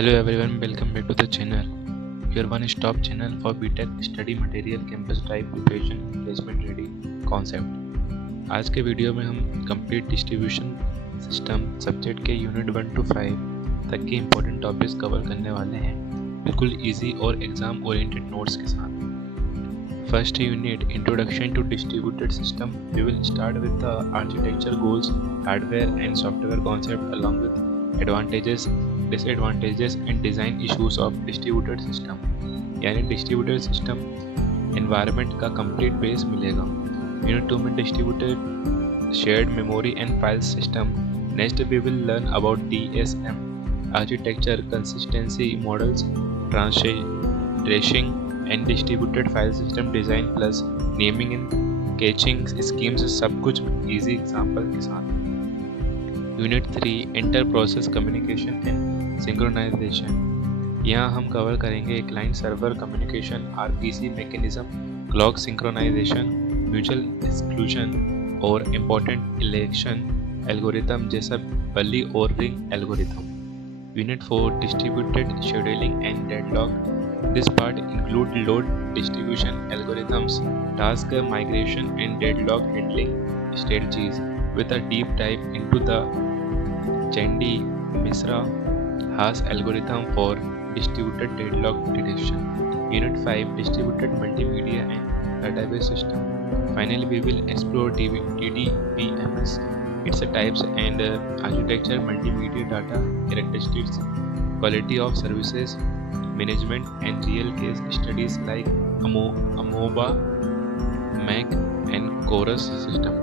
Hello everyone, welcome back to the channel. Your one-stop channel for B.Tech study material campus drive preparation placement ready concept. आज के video में हम complete distribution system subject के unit 1 to 5 तक के important topics cover करने वाले हैं, बिल्कुल इजी और एग्जाम ओरिएंटेड नोट्स के साथ। First unit introduction to distributed system. We will start with the architecture goals, hardware and software concept along with advantages, disadvantages and design issues of distributed system। यानी distributed system environment का complete base मिलेगा। Unit 2 में distributed shared memory and file system. Next we will learn about DSM architecture, consistency models, tracing and distributed file system design plus naming and caching schemes, सब कुछ easy example के साथ। Unit 3 inter process communication and synchronization. यहाँ हम cover करेंगे client server communication, RPC mechanism, clock synchronization, mutual exclusion और important election algorithm जैसा bully और ring algorithm. Unit 4 distributed scheduling and deadlock. This part include load distribution algorithms, task migration and deadlock handling strategies with a deep dive into the Chandy-Misra-Haas algorithm for distributed deadlock detection. Unit 5 distributed multimedia and database system. Finally, we will explore DDBMS, its types and architecture, multimedia data characteristics, quality of services management, and real case studies like Amoeba, Mac, and Chorus system.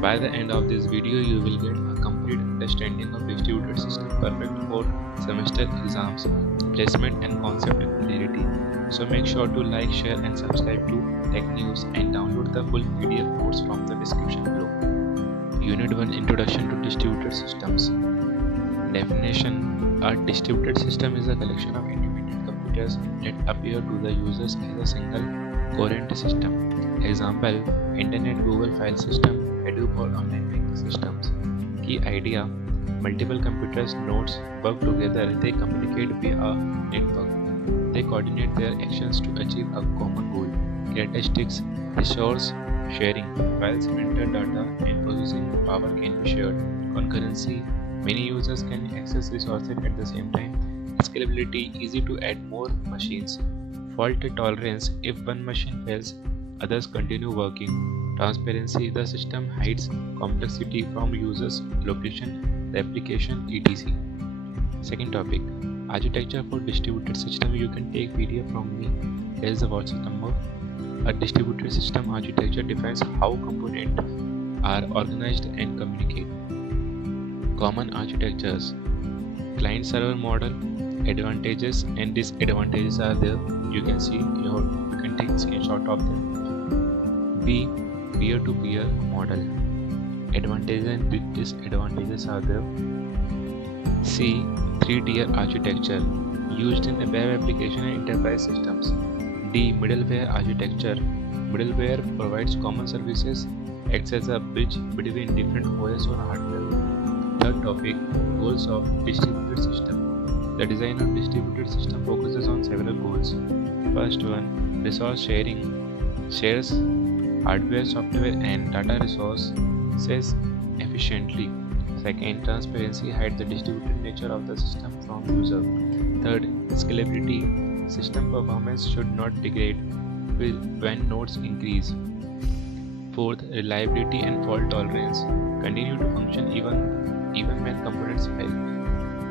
By the end of this video, you will get a complete understanding of distributed system, perfect for semester exams, placement and concept clarity. So make sure to like, share and subscribe to Tech News and download the full PDF course from the description below. Unit 1 Introduction to Distributed Systems. Definition: a distributed system is a collection of independent computers that appear to the users as a single coherent system. Example: Internet, Google File System, Hadoop or online banking systems. Key idea: multiple computers nodes work together, they communicate via a network, they coordinate their actions to achieve a common goal. Characteristics: resource sharing, files, enter data and processing power can be shared. Concurrency: many users can access resources at the same time. Scalability: easy to add more machines. Fault tolerance: if one machine fails, others continue working. Transparency: the system hides complexity from users, location, replication, etc. Second topic, architecture for distributed system. You can take PDF from me. Here is the WhatsApp number. A distributed system architecture defines how components are organized and communicate. Common architectures: client server model. Advantages and disadvantages are there. You can see you can take screenshot of them. B. Peer-to-peer model. Advantages and disadvantages are there. C. 3-tier architecture used in the web application and enterprise systems. D. Middleware architecture. Middleware provides common services, acts as a bridge between different OS or hardware. Third topic, goals of distributed system. The design of distributed system focuses on several goals. First one, resource sharing. Shares hardware, software and data resources efficiently. Second, transparency, hides the distributed nature of the system from user. Third, scalability, system performance should not degrade when nodes increase. Fourth, reliability and fault tolerance, continue to function even when components fail.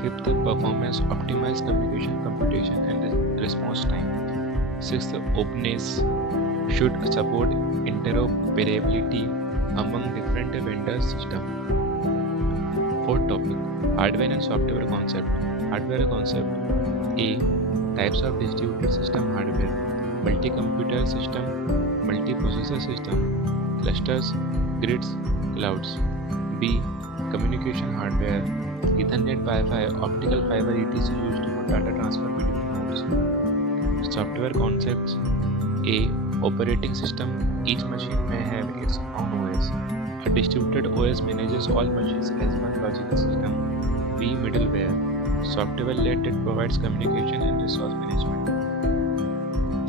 Fifth, performance, optimize communication, computation and response time. Sixth, openness, should support interoperability among different vendor systems. Fourth topic, hardware and software concept. Hardware concept: A. Types of distributed system hardware: multi-computer system, multi-processor system, clusters, grids, clouds. B. Communication hardware: Ethernet, Wi-Fi, optical fiber, etc. used for data transfer between nodes. Software concepts: A. Operating system: each machine may have its own OS. A distributed OS manages all machines as one logical system. B. Middleware: software-led that provides communication and resource management.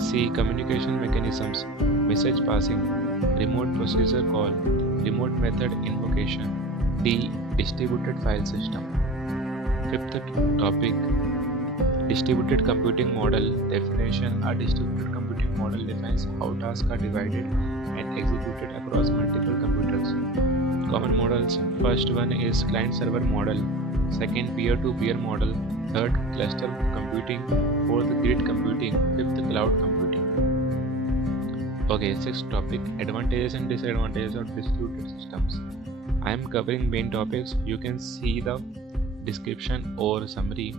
C. Communication mechanisms, message passing, remote procedure call, remote method invocation. D. Distributed file system. Fifth topic, distributed computing model definition. A distributed computing model defines how tasks are divided and executed across multiple computers. Common models: first one is client-server model, second peer-to-peer model, third cluster computing, fourth grid computing, fifth cloud computing. Okay, sixth topic, advantages and disadvantages of distributed systems. I am covering main topics. You can see the description or summary.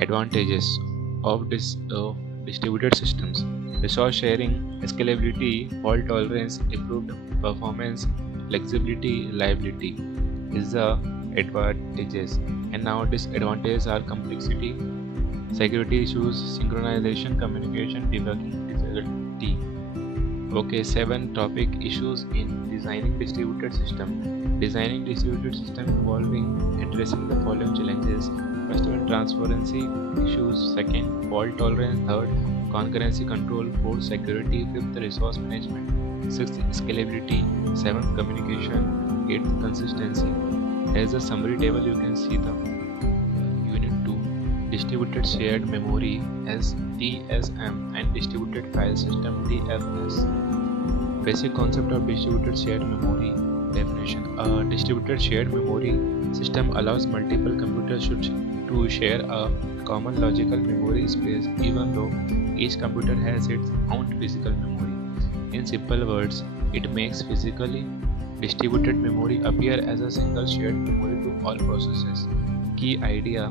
Advantages of distributed systems: resource sharing, scalability, fault tolerance, improved performance, flexibility, reliability is the advantages. And now disadvantages are complexity, security issues, synchronization, communication, debugging difficulty. Okay, 7 topic, issues in designing distributed system. Designing distributed system involving addressing the following challenges: first one, transparency issues, second, fault tolerance, third, concurrency control, fourth, security, fifth, resource management, sixth, scalability, seventh, communication, eighth, consistency. As a summary table, you can see the unit 2, distributed shared memory as DSM and distributed file system DFS. Basic concept of distributed shared memory definition. A distributed shared memory system allows multiple computers to share a common logical memory space, even though each computer has its own physical memory. In simple words, it makes physically distributed memory appear as a single shared memory to all processes. Key idea: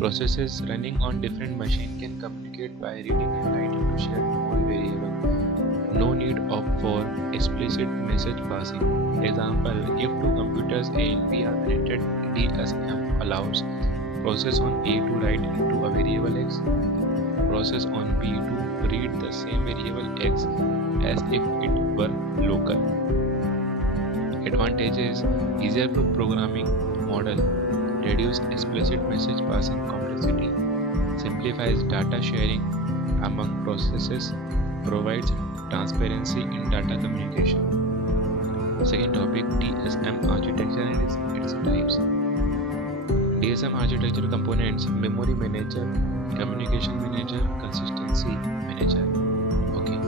processes running on different machines can communicate by reading and writing to shared memory variable. No need for explicit message passing. Example: if two computers A and B are connected, DSM allows process on A to write into a variable X, process on B to read the same variable X as if it were local. Advantages: easier programming model, reduce explicit message passing complexity, simplifies data sharing among processes, provides transparency in data communication. Second topic, DSM architecture and its types. DSM architecture components: memory manager, communication manager, consistency manager. Okay.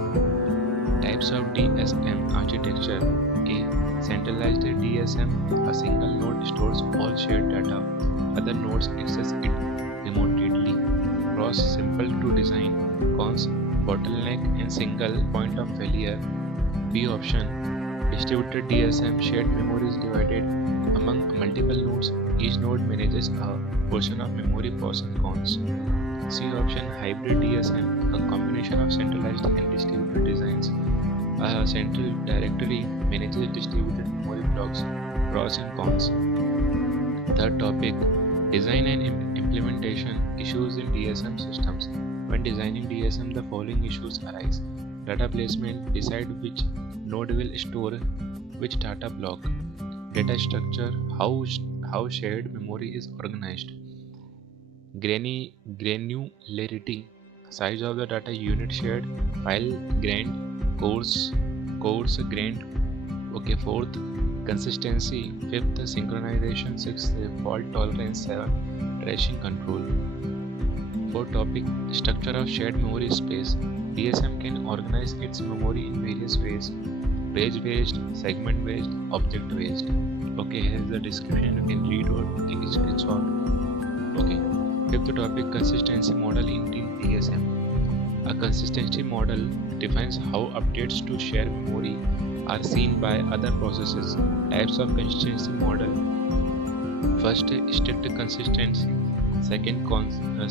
Types of DSM architecture. A. Centralized DSM, a single node stores all shared data. Other nodes access it remotely. Pros: simple to design. Cons: bottleneck and single point of failure. B option, distributed DSM, shared memory is divided among multiple nodes. Each node manages a portion of memory. Pros and cons. C option, hybrid DSM, a combination of centralized and distributed designs. A central directory manages distributed memory blocks. Pros and cons. Third topic, design and implementation issues in DSM systems. When designing DSM, the following issues arise: data placement, decide which node will store which data block. Data structure, how shared memory is organized. Granularity, size of the data unit shared. File grained, coarse grained. Okay, fourth, consistency. Fifth, synchronization. Sixth, fault tolerance. Seventh, trashing control. Fourth topic, structure of shared memory space. DSM can organize its memory in various ways: page based, segment based, object based. Okay, here is the description. You can read or take a screenshot. Okay. Fifth topic, consistency model in DSM. A consistency model defines how updates to shared memory are seen by other processes. Types of consistency model: first, strict consistency. Second,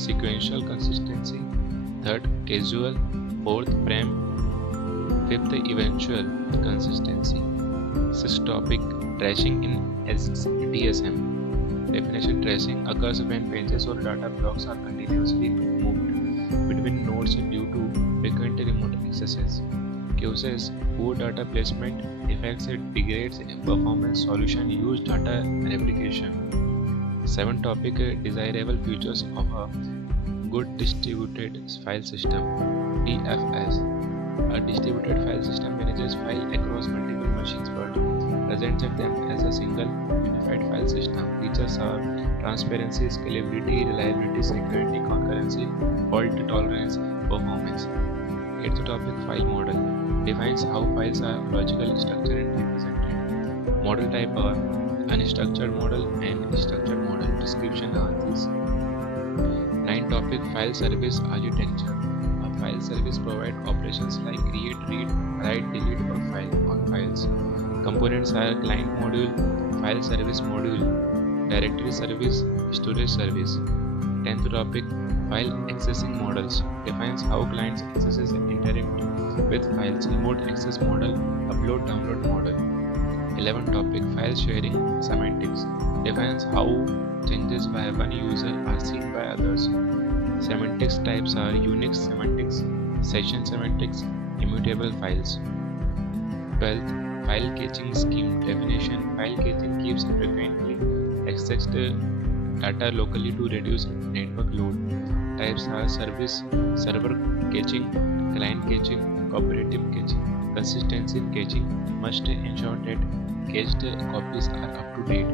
sequential consistency. Third, casual. Fourth, prem. Fifth, eventual consistency. Sixth topic, trashing in DSM. Definition: trashing occurs when pages or data blocks are continuously moved between nodes due to frequent remote accesses. Causes: poor data placement, affects it, degrades performance, solution: use data replication. 7th topic, desirable features of a good distributed file system, DFS. A distributed file system manages files across multiple machines but presents them as a single unified file system. Features are transparency, scalability, reliability, security, concurrency, fault tolerance, performance. 8th topic, file model. Defines how files are logical, structured and represented. Model type are unstructured model and structured model. Description are these. 9th topic, file service architecture. A file service provides operations like create, read, write, delete or file on files. Components are client module, file service module, directory service, storage service. 10th topic, file accessing models. Defines how clients accesses and interact with files. Remote access model, upload download model. 11th topic, file sharing semantics. Defines how changes by one user are seen by others. Semantics types are Unix semantics, session semantics, immutable files. 12th, file caching scheme. Definition: file caching keeps frequently accessed data locally to reduce network load. Types are service, server caching, client caching, cooperative caching. Consistency in caching must ensure that cached copies are up to date.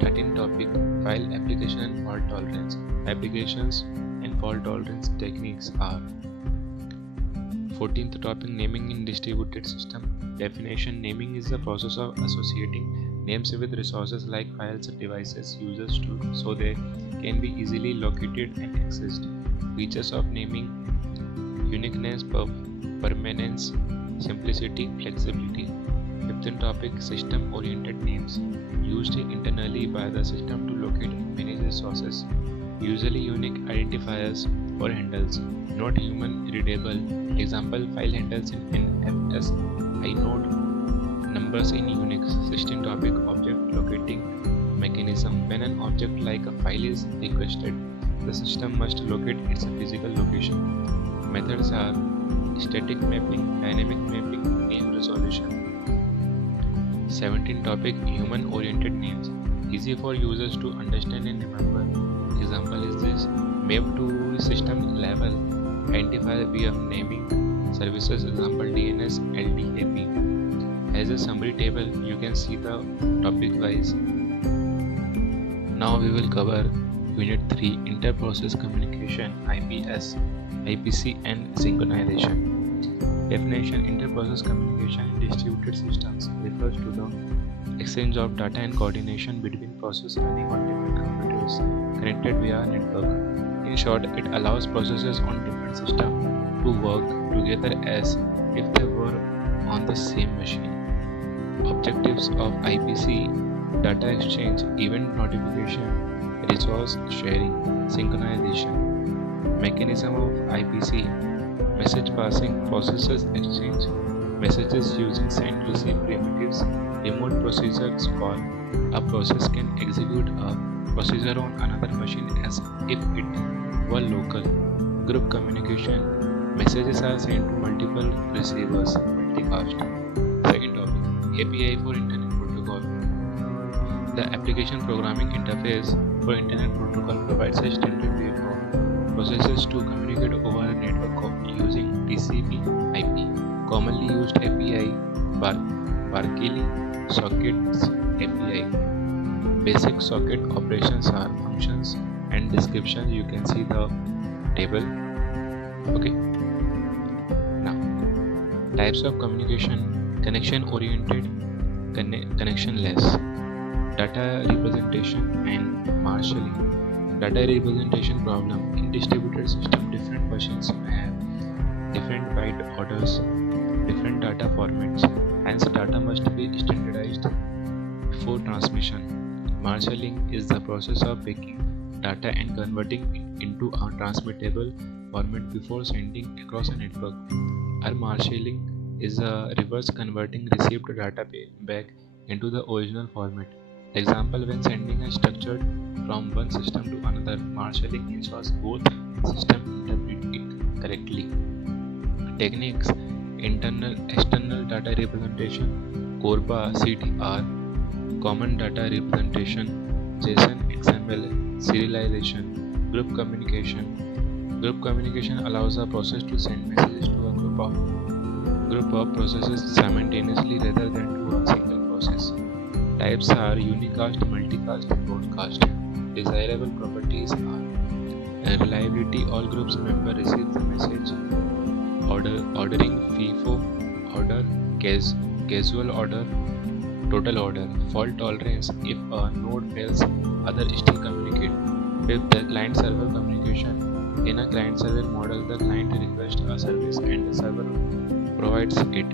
13th topic, file application and fault tolerance. Applications and fault tolerance techniques are. 14th topic, naming in distributed system. Definition: naming is the process of associating names with resources like files, devices, users so they can be easily located and accessed. Features of naming: uniqueness, permanence, simplicity, flexibility. 15th topic, system oriented names. Used internally by the system to locate and manage resources. Usually unique identifiers or handles, not human readable. Example: file handles in NFS, inode, numbers in Unix. 16th topic, object locating mechanism. When an object like a file is requested, the system must locate its physical location. Methods are static mapping, dynamic mapping, name resolution. 17th topic, human oriented names. Easy for users to understand and remember. Example is this: map to system level, identifier via naming services. Example: DNS, LDAP. As a summary table, you can see the topic wise. Now we will cover Unit 3, Inter-Process Communication, IPS, IPC and Synchronization. Definition: inter-process communication in distributed systems refers to the exchange of data and coordination between processes running on different computers connected via a network. In short, it allows processes on different systems to work together as if they were on the same machine. Objectives of IPC: data exchange, event notification, resource sharing, synchronization. Mechanism of IPC: message passing, processes exchange messages using send-receive primitives. Remote procedures call: a process can execute a procedure on another machine as if it were local. Group communication: messages are sent to multiple receivers, multicast. Second topic, API for Internet Protocol. The application programming interface for Internet Protocol provides a standard way for processes to communicate over a network using TCP/IP. Commonly used API: Barkley Sockets API. Basic socket operations are functions and descriptions. You can see the table. Okay. Now, types of communication: connection oriented, connectionless, data representation and marshalling. Data representation problem: in distributed system, different machines may have different byte orders, different data formats, hence data must be standardized before transmission. Marshalling is the process of picking data and converting it into a transmittable format before sending across a network. Marshalling is a reverse converting received data back into the original format. Example: when sending a structured from one system to another, marshalling ensures both systems interpret it correctly. Techniques: external data representation, CORBA, CDR, common data representation, JSON, XML, serialization, group communication. Group communication allows a process to send messages to a group of processes simultaneously rather than to a single process. Types are unicast, multicast, broadcast. Desirable properties are reliability. All groups member receive the message. Ordering, FIFO order, casual order, total order. Fault tolerance. If a node fails, others still communicate. With the client-server communication. In a client-server model, the client requests a service and the server provides it.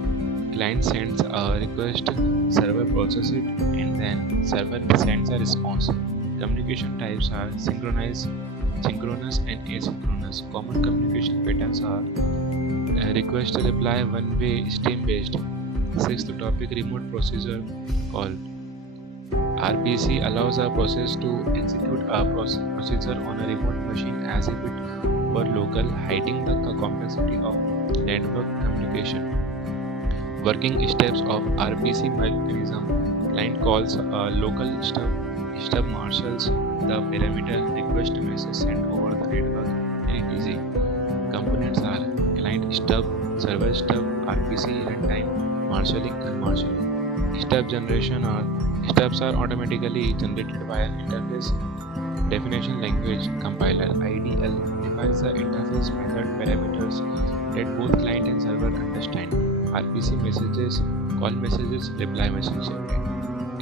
Client sends a request, server processes it, and then server sends a response. Communication types are synchronous and asynchronous. Common communication patterns are request reply, one-way, stream-based. Sixth topic, remote procedure call. RPC allows a process to execute a procedure on a remote machine as if it were local, hiding the complexity of network communication. Working steps of RPC mechanism. Client calls a local stub marshals the parameter, request message sent over the network, etc. Components are client stub, server stub, RPC, runtime, marshalling, unmarshalling. Stub generation are stubs are automatically generated via interface definition language compiler. IDL defines the interface method parameters that both client and server understand. RPC messages, call messages, reply messages.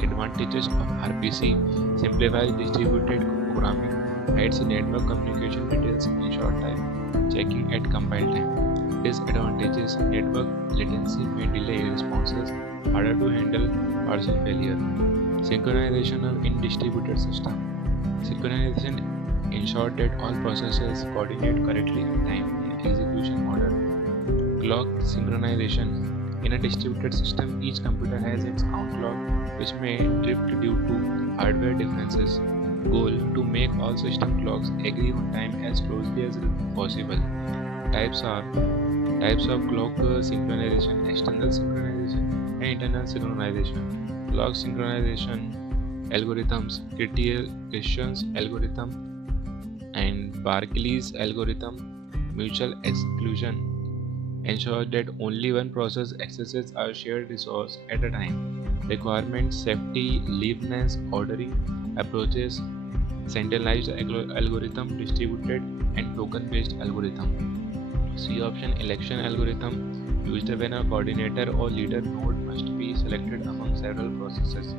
Advantages of RPC: simplifies distributed programming, hides network communication details in short time, checking at compile time. Disadvantages: network latency may delay responses, harder to handle partial failure. Synchronization in distributed system. Synchronization ensures that all processes coordinate correctly in time in execution order. Clock synchronization. In a distributed system, each computer has its own clock, which may drift due to hardware differences. Goal: to make all system clocks agree on time as closely as possible. Types of clock synchronization: external synchronization and internal synchronization. Clock synchronization algorithms: Christian's algorithm and Barclay's algorithm. Mutual exclusion ensure that only one process accesses a shared resource at a time. Requirements: safety, liveness, ordering approaches, centralized algorithm, distributed and token-based algorithm. C option: election algorithm, used when a coordinator or leader node must be selected among several processes.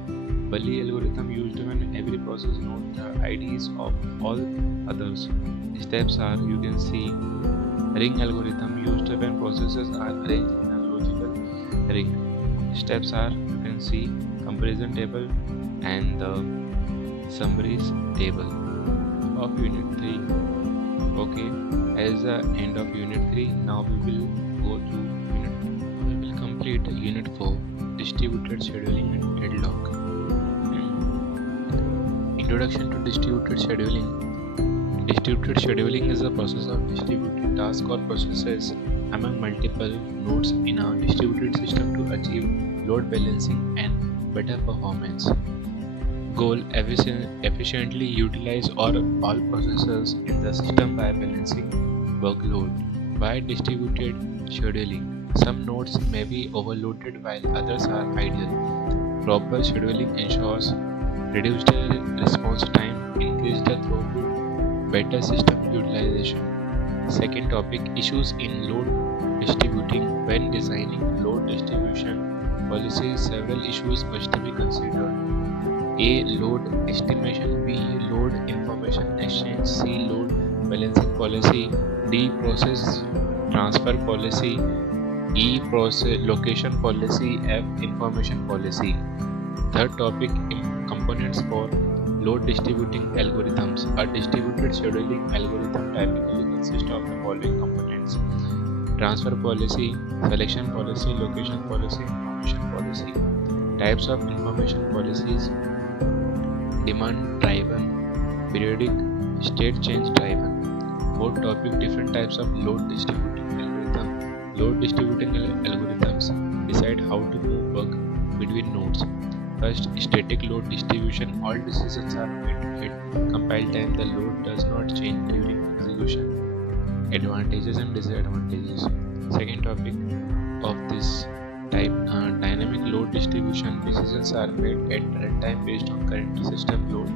Bully algorithm, used when every process knows the IDs of all others. Steps are, you can see, ring algorithm, used when processes are arranged in a logical ring. Steps are, you can see, comparison table and the summaries table of unit 3. Okay, as the end of unit 3, now we will go to unit 4. We will complete unit 4, distributed scheduling and deadlock. Introduction to distributed scheduling. Distributed scheduling is the process of distributing tasks or processes among multiple nodes in a distributed system to achieve load balancing and better performance. Goal: efficiently utilize all processes in the system by balancing workload. By distributed scheduling, some nodes may be overloaded while others are idle. Proper scheduling ensures reduced response time, increased throughput, better system utilization. Second topic: issues in load distributing. When designing load distribution policies, several issues must be considered. A. Load estimation. B. Load information exchange. C. Load balancing policy. D. Process transfer policy. E. Process location policy. F. Information policy. Third topic: components for load distributing algorithms. A distributed scheduling algorithm typically consists of the following components: transfer policy, selection policy, location policy, information policy. Types of information policies: demand driven, periodic, state change driven. Fourth topic: different types of load distributing algorithm. Load distributing algorithms decide how to move work between nodes. First, static load distribution. All decisions are made at compile time. The load does not change during execution. Advantages and disadvantages. Second topic of this type, dynamic load distribution. Decisions are made at runtime based on current system load.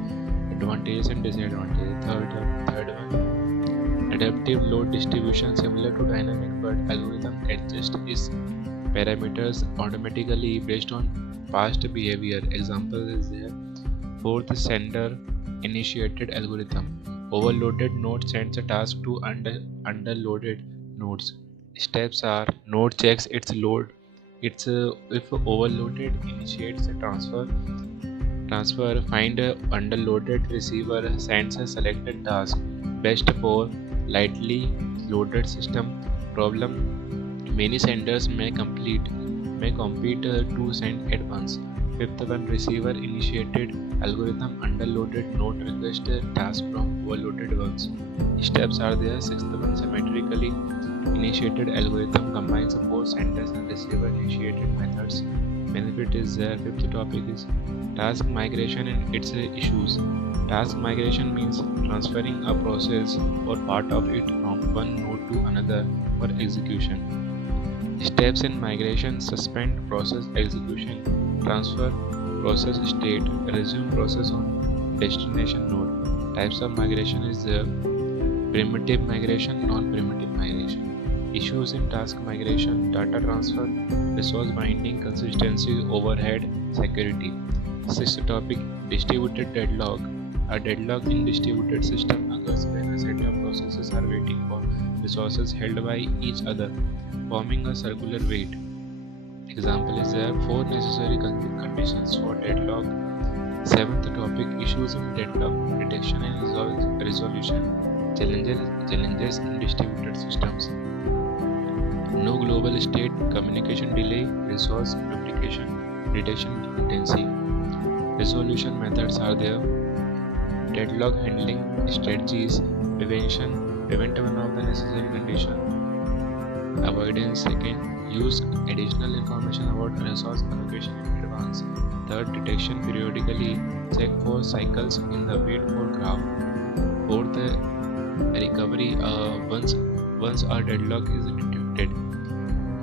Advantages and disadvantages. Third one, adaptive load distribution, similar to dynamic, but algorithm adjusts its parameters automatically based on past behavior. Example is there. Fourth, sender initiated algorithm. Overloaded node sends a task to underloaded nodes. Steps are: node checks its load. If overloaded, initiates a transfer. Find a underloaded receiver, sends a selected task. Best for lightly loaded system. Problem: many senders may compete to send at once. Fifth one, receiver initiated algorithm. Underloaded node request a task from overloaded ones. Steps are there. Sixth one, symmetrically initiated algorithm combines both senders and receiver initiated methods. Benefit is there. Fifth topic is task migration and its issues. Task migration means transferring a process or part of it from one node to another for execution. Steps in migration: suspend process execution, transfer process state, resume process on destination node. Types of migration is primitive migration, non-primitive migration. Issues in task migration: data transfer, resource binding, consistency, overhead, security. Sixth topic, distributed deadlock. A deadlock in distributed system occurs when a set of processes are waiting for resources held by each other, forming a circular wait. Example is there. 4 necessary conditions for deadlock. Seventh topic, issues in deadlock detection and resolution. Challenges in distributed systems: no global state, communication delay, resource duplication, detection dependency. Resolution methods are there. Deadlock handling strategies: prevent one of the necessary condition. Avoidance: second, use additional information about resource allocation in advance. Third, detection: periodically check for cycles in the wait for graph. Fourth, recovery once a deadlock is detected.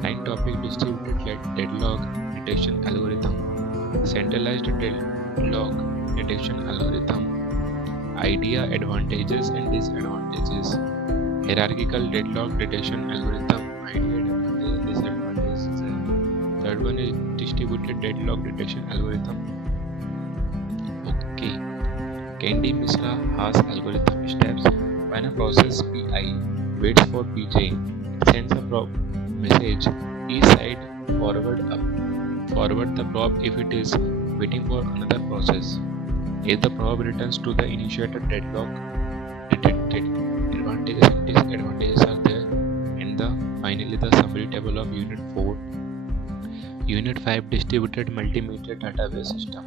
Ninth topic, distributed deadlock detection algorithm. Centralized deadlock detection algorithm. Idea: advantages and disadvantages. Hierarchical deadlock detection algorithm. Idea, advantages and disadvantages. Third one is distributed deadlock detection algorithm. Okay. Candy Mishra Haas algorithm. Steps: when a process Pi waits for Pj, it sends a message. Each side forward the probe if it is waiting for another process. If the probe returns to the initiated deadlock detected. Advantages and disadvantages are there. And finally the summary table of Unit 4. Unit 5, distributed multimedia database system.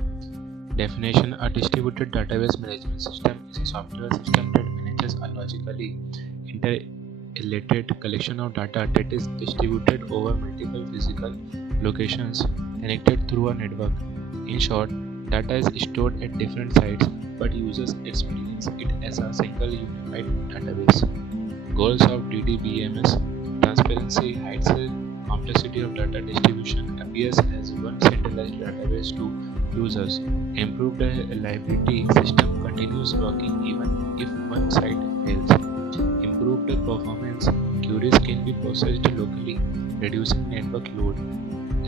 Definition: a distributed database management system is a software system that manages a logically interrelated collection of data that is distributed over multiple physical locations connected through a network. In short, data is stored at different sites, but users experience it as a single unified database. Goals of DDBMS: transparency, hides the complexity of data distribution, appears as one centralized database to users. Improved reliability, system continues working even if one site fails. Improved performance, queries can be processed locally, reducing network load.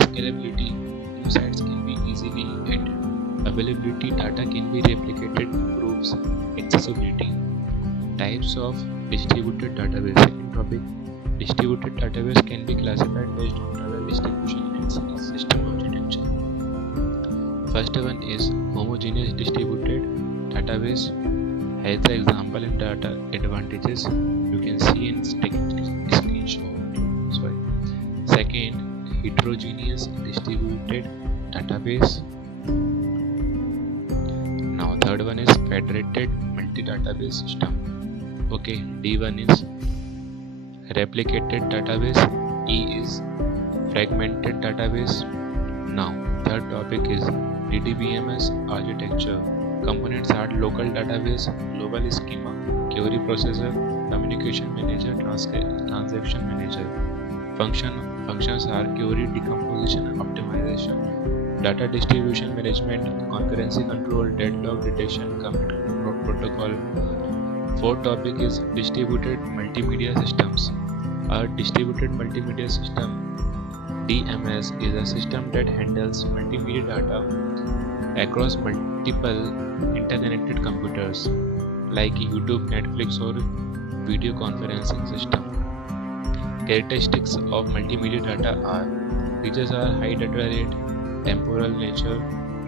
Scalability, new sites can be easily added. Availability, data can be replicated, improves accessibility. Types of distributed database. Second topic, distributed database can be classified based on data distribution and system architecture. First one is homogeneous distributed database. Has the example and data advantages you can see in screenshot. Second, heterogeneous distributed database. Now third one is federated multi-database system. Okay, D1 is replicated database, E is fragmented database. Now third topic is DDBMS architecture. Components are local database, global schema, query processor, communication manager, transaction manager. Functions are query decomposition, optimization, data distribution management, concurrency control, deadlock detection, commit protocol. Fourth topic is distributed multimedia systems. A distributed multimedia system DMS is a system that handles multimedia data across multiple interconnected computers like YouTube, Netflix or video conferencing system. Characteristics of multimedia data are: features are high data rate, temporal nature,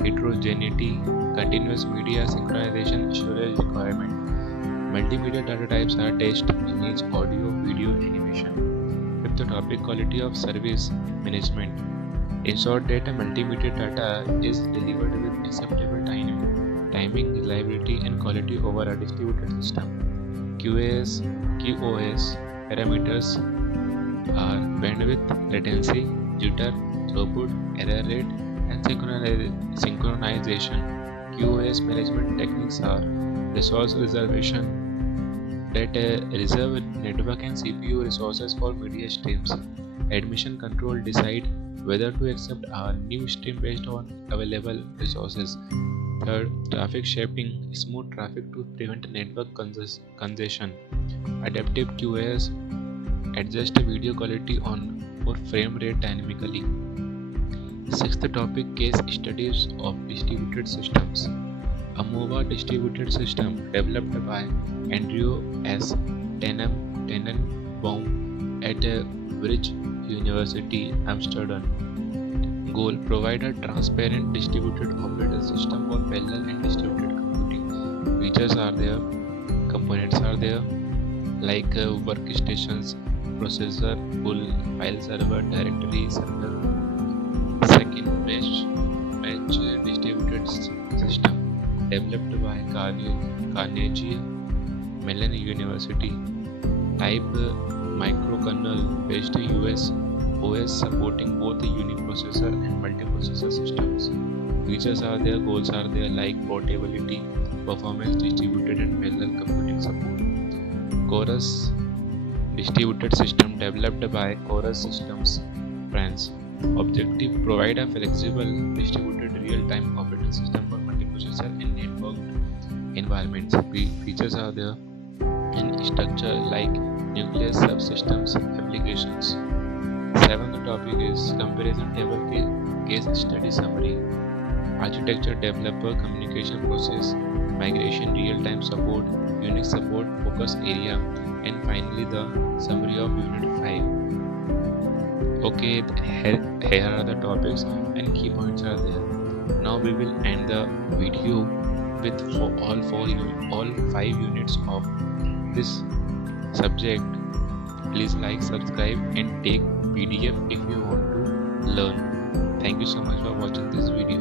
heterogeneity, continuous media synchronization, storage requirement. Multimedia data types are text, image, audio, video, animation. Fifth topic, quality of service management. Ensure that multimedia data is delivered with acceptable timing, reliability, and quality over a distributed system. QoS parameters are bandwidth, latency, jitter, throughput, error rate, and synchronization. QoS management techniques are resource reservation, that reserve network and CPU resources for media streams. Admission control, decide whether to accept a new stream based on available resources. Third, traffic shaping, smooth traffic to prevent network congestion. Adaptive QoS, adjust video quality on for frame rate dynamically. Sixth topic, case studies of distributed systems. AMOVA distributed system developed by Andrew S. Tenenbaum at Vrije University, Amsterdam. Goal: provide a transparent distributed operating system for parallel and distributed computing. Features are there, components are there, like workstations, processor, pool, file server, directory server. Second, batch distributed system developed by Carnegie Mellon University. Type microkernel based US OS supporting both uniprocessor and multiprocessor systems. Features are there, goals are there, like portability, performance, distributed and parallel computing support. Chorus distributed system developed by Chorus Systems France. Objective: provide a flexible distributed real-time operating system for multiprocessor and networked environments. Features are there in structure like nucleus, subsystems, applications. Seventh topic is comparison table case study summary. Architecture, developer, communication process, migration, real-time support, Unix support, focus area, and finally the summary of Unit 5. Okay, here are the topics and key points are there. Now we will end the video with all 5 units of this subject. Please like, subscribe and take PDF if you want to learn. Thank you so much for watching this video.